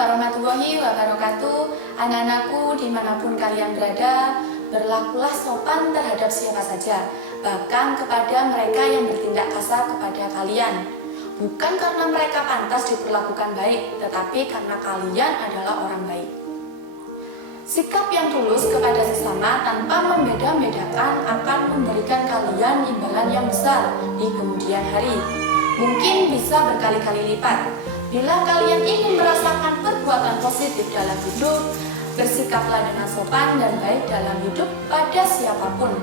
warahmatullahi wabarakatuh. Anak-anakku dimanapun kalian berada, berlakulah sopan terhadap siapa saja, bahkan kepada mereka yang bertindak kasar kepada kalian. Bukan karena mereka pantas diperlakukan baik, tetapi karena kalian adalah orang baik. Sikap yang tulus kepada sesama tanpa membeda-bedakan akan memberikan kalian imbalan yang besar di kemudian hari. Mungkin bisa berkali-kali lipat. Bila kalian ingin merasakan perbuatan positif dalam hidup, bersikaplah dengan sopan dan baik dalam hidup pada siapapun.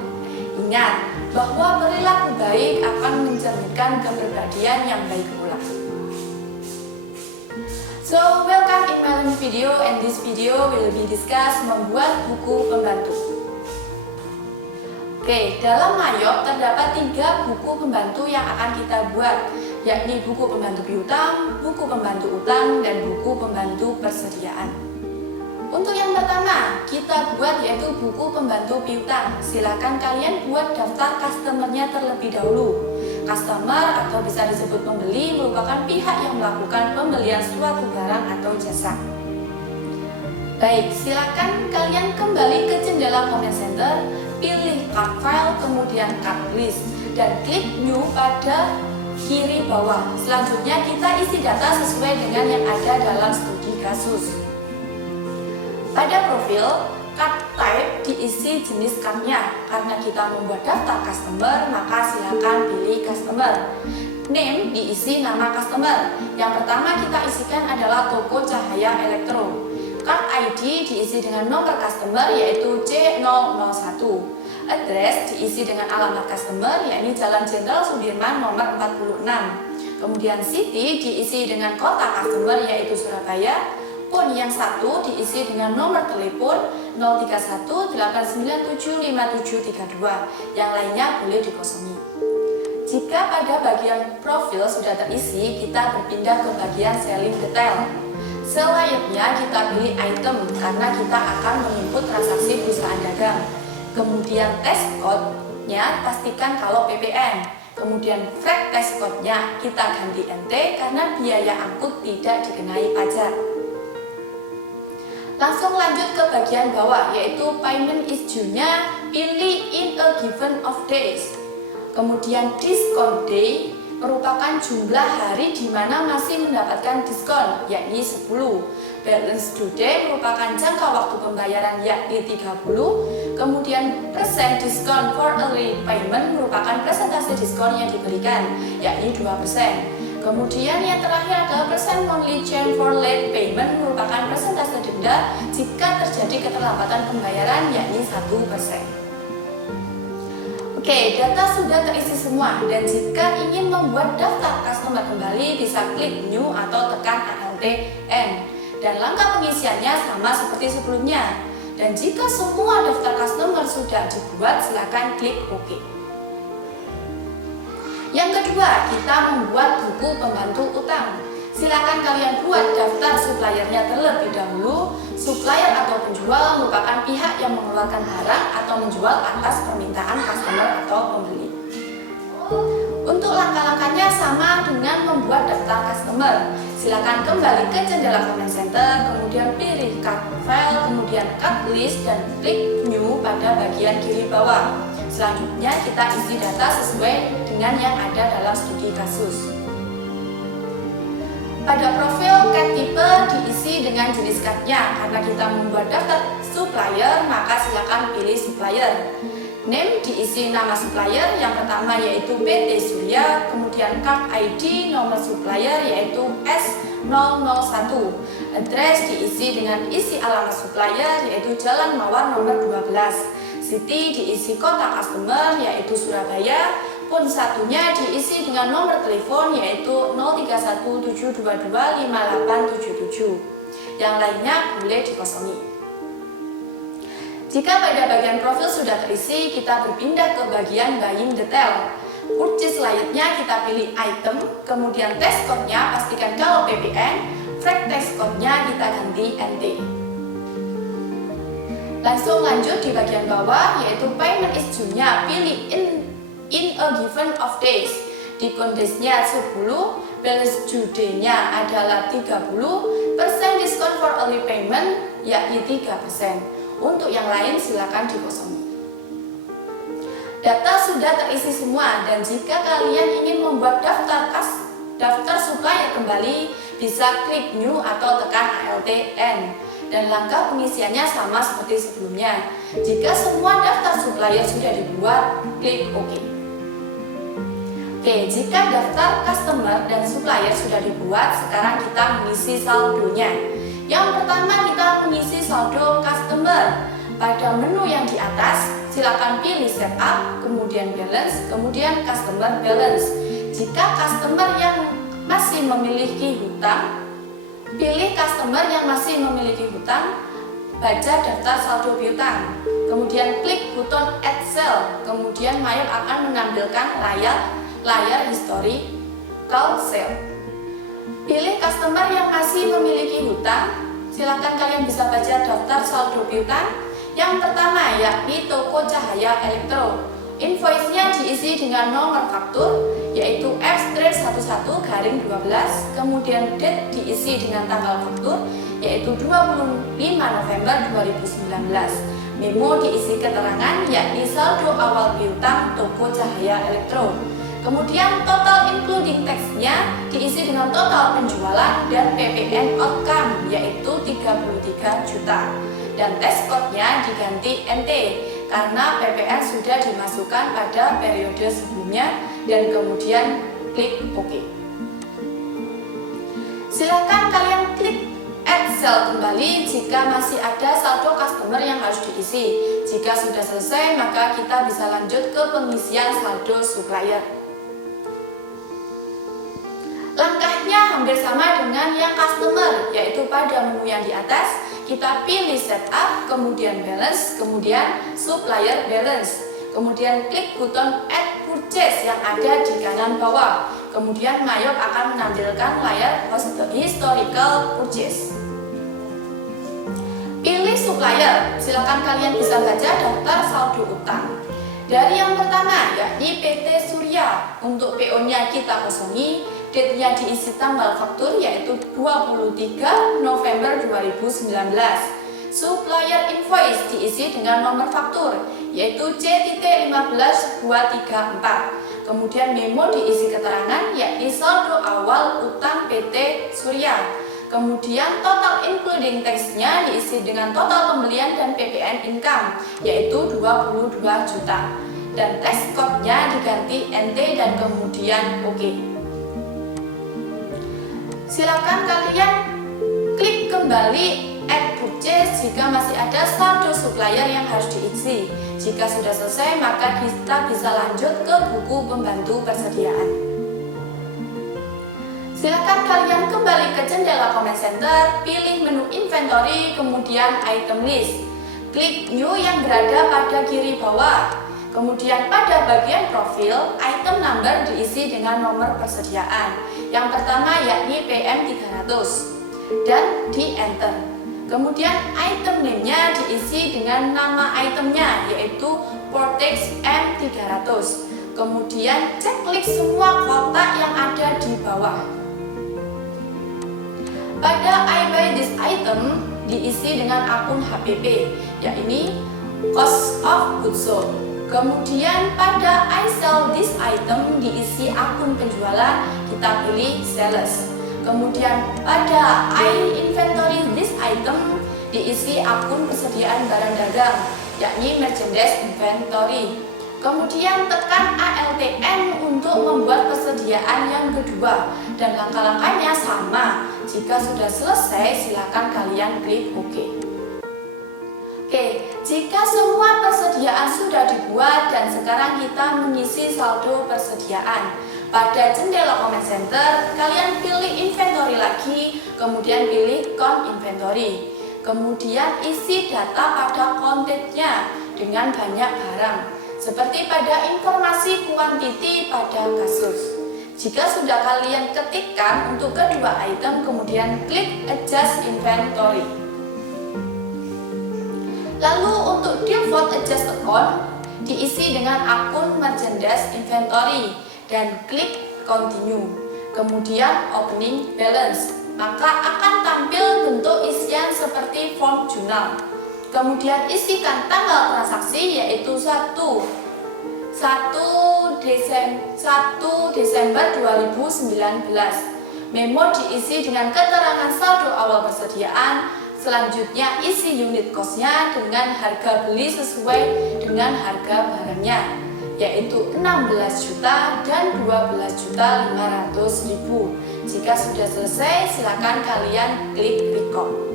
Ingat bahwa perilaku baik akan mencerminkan kepribadian yang baik pula. So, welcome in my video, and this video will be discuss membuat buku pembantu. Oke, dalam Mayop terdapat 3 buku pembantu yang akan kita buat, yakni buku pembantu piutang, buku pembantu utang, dan buku pembantu persediaan. Untuk yang pertama, kita buat yaitu buku pembantu piutang. Silakan kalian buat daftar customer-nya terlebih dahulu. Customer atau bisa disebut pembeli merupakan pihak yang melakukan pembelian suatu barang atau jasa. Baik, silakan kalian kembali ke jendela comment center, pilih card file, kemudian card list, dan klik new pada kiri bawah. Selanjutnya kita isi data sesuai dengan yang ada dalam studi kasus. Pada profil, card type diisi jenis cardnya. Karena kita membuat daftar customer, maka silakan pilih customer. Name diisi nama customer. Yang pertama kita isikan adalah toko cahaya elektro. Card ID diisi dengan nomor customer yaitu C001. Address diisi dengan alamat customer yakni Jalan Jenderal Sudirman nomor 46. Kemudian city diisi dengan kota customer yaitu Surabaya. Phone yang satu diisi dengan nomor telepon 03189757732. Yang lainnya boleh dikosongi. Jika pada bagian profil sudah terisi, kita berpindah ke bagian selling detail. Selayaknya kita pilih item karena kita akan menginput transaksi perusahaan dagang. Kemudian test code-nya pastikan kalau PPN. Kemudian flag test code-nya kita ganti NT karena biaya angkut tidak dikenai pajak. Langsung lanjut ke bagian bawah yaitu payment is due-nya, pilih in a given of days. Kemudian discount day merupakan jumlah hari di mana masih mendapatkan diskon yakni 10. Balance due day merupakan jangka waktu pembayaran yakni 30. Kemudian persen diskon for early payment merupakan persentase diskon yang diberikan yakni 2%. Kemudian yang terakhir adalah persen monthly charge for late payment merupakan persentase denda jika terjadi keterlambatan pembayaran yakni 1%. Oke, data sudah terisi semua dan jika ingin membuat daftar customer kembali bisa klik new atau tekan Alt N. Dan langkah pengisiannya sama seperti sebelumnya. Dan jika semua daftar customer sudah dibuat, silakan klik OK. Yang kedua, kita membuat buku pembantu utang. Silakan kalian buat daftar suppliernya terlebih dahulu. Supplier atau penjual merupakan pihak yang mengeluarkan barang atau menjual atas permintaan customer atau pembeli. Untuk langkah-langkahnya sama dengan membuat daftar customer. Silakan kembali ke jendela comment center, kemudian pilih card file, kemudian card list, dan klik new pada bagian kiri bawah. Selanjutnya kita isi data sesuai dengan yang ada dalam studi kasus. Pada profil card tipe diisi dengan jenis cardnya. Karena kita membuat daftar supplier, maka silakan pilih supplier. Name diisi nama supplier, yang pertama yaitu PT Surya, kemudian card ID nomor supplier yaitu S001. Address diisi dengan isi alamat supplier yaitu Jalan Mawar nomor 12. City diisi kota customer yaitu Surabaya. Phone satunya diisi dengan nomor telepon yaitu 0317225877. Yang lainnya boleh dikosongi. Jika pada bagian profil sudah terisi, kita berpindah ke bagian buying detail. Purchase layaknya kita pilih item, kemudian test code-nya pastikan kalau PPN, flag test code-nya kita ganti NT. Langsung lanjut di bagian bawah yaitu payment is due-nya, pilih in a given of days. Diskon days-nya 10, balance due day-nya adalah 30, Persen diskon for early payment yakni 3%. Untuk yang lain silakan dikosongi. Data sudah terisi semua dan jika kalian ingin membuat daftar supplier kembali, bisa klik new atau tekan Alt N. Dan langkah pengisiannya sama seperti sebelumnya. Jika semua daftar supplier sudah dibuat, klik OK. Oke, jika daftar customer dan supplier sudah dibuat, sekarang kita mengisi saldonya. Yang pertama kita mengisi saldo customer. Pada menu yang di atas, silakan pilih setup, kemudian balance, kemudian customer balance. Jika customer yang masih memiliki hutang, pilih customer yang masih memiliki hutang, baca daftar saldo piutang, kemudian klik button add sale, kemudian Mayop akan menampilkan layar historical sale. Pilih customer yang masih memiliki hutang, silakan kalian bisa baca daftar saldo piutang. Yang pertama yakni Toko Cahaya Elektro. Invoice-nya diisi dengan nomor faktur yaitu F-11-12, kemudian date diisi dengan tanggal faktur yaitu 25 November 2019. Memo diisi keterangan yakni saldo awal piutang Toko Cahaya Elektro. Kemudian total including tax-nya diisi dengan total penjualan dan PPN outcome yaitu 33 juta. Dan tax code-nya diganti NT karena PPN sudah dimasukkan pada periode sebelumnya dan kemudian klik OK. Silakan kalian klik add sale kembali jika masih ada saldo customer yang harus diisi. Jika sudah selesai, maka kita bisa lanjut ke pengisian saldo supplier. Langkahnya hampir sama dengan yang customer, yaitu pada menu yang di atas, kita pilih setup, kemudian balance, kemudian supplier balance. Kemudian klik button add purchase yang ada di kanan bawah. Kemudian Mayop akan menampilkan layar historical purchase. Pilih supplier, silakan kalian bisa baca daftar saldo utang. Dari yang pertama yakni PT Surya, untuk PO-nya kita kosongi. Date-nya diisi tanggal faktur yaitu 23 November 2019. Supplier invoice diisi dengan nomor faktur yaitu C.15234. Kemudian memo diisi keterangan yakni saldo awal utang PT Surya. Kemudian total including tax-nya diisi dengan total pembelian dan PPN income yaitu 22 juta. Dan tax code-nya diganti NT dan kemudian OK. Silakan kalian klik kembali add purchase jika masih ada saldo supplier yang harus diisi. Jika sudah selesai, maka kita bisa lanjut ke buku pembantu persediaan. Silakan kalian kembali ke jendela comment center, pilih menu inventory, kemudian item list. Klik new yang berada pada kiri bawah. Kemudian pada bagian profil, item number diisi dengan nomor persediaan. Yang pertama yakni PM300 dan di enter. Kemudian item name-nya diisi dengan nama itemnya yaitu Vortex M300. Kemudian ceklik semua kotak yang ada di bawah. Pada I buy this item diisi dengan akun HPP, yakni cost of goods sold. Kemudian pada I sell this item diisi akun penjualan, kita pilih sales. Kemudian pada I inventory this item diisi akun persediaan barang dagang, yakni merchandise inventory. Kemudian tekan ALTN untuk membuat persediaan yang kedua dan langkah-langkahnya sama. Jika sudah selesai, silakan kalian klik OK. Oke, jika semua persediaan sudah dibuat dan sekarang kita mengisi saldo persediaan. Pada jendela comment center, kalian pilih inventory lagi, kemudian pilih count inventory. Kemudian isi data pada kontentnya dengan banyak barang, seperti pada informasi kuantiti pada kasus. Jika sudah kalian ketikkan untuk kedua item, kemudian klik adjust inventory. Lalu untuk default adjust account diisi dengan akun merchandise inventory dan klik continue. Kemudian opening balance. maka akan tampil bentuk isian seperti form jurnal. Kemudian isikan tanggal transaksi yaitu 1 Desember 2019. Memo diisi dengan keterangan saldo awal persediaan. Selanjutnya isi unit cost-nya dengan harga beli sesuai dengan harga barangnya, yaitu 16 juta dan 12.500.000. Jika sudah selesai, silakan kalian klik record.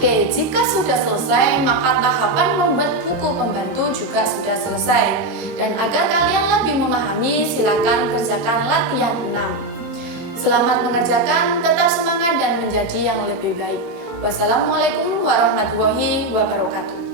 Oke, jika sudah selesai, maka tahapan membuat buku pembantu juga sudah selesai. Dan agar kalian lebih memahami, silakan kerjakan latihan 6. Selamat mengerjakan, tetap semangat dan menjadi yang lebih baik. Wassalamualaikum warahmatullahi wabarakatuh.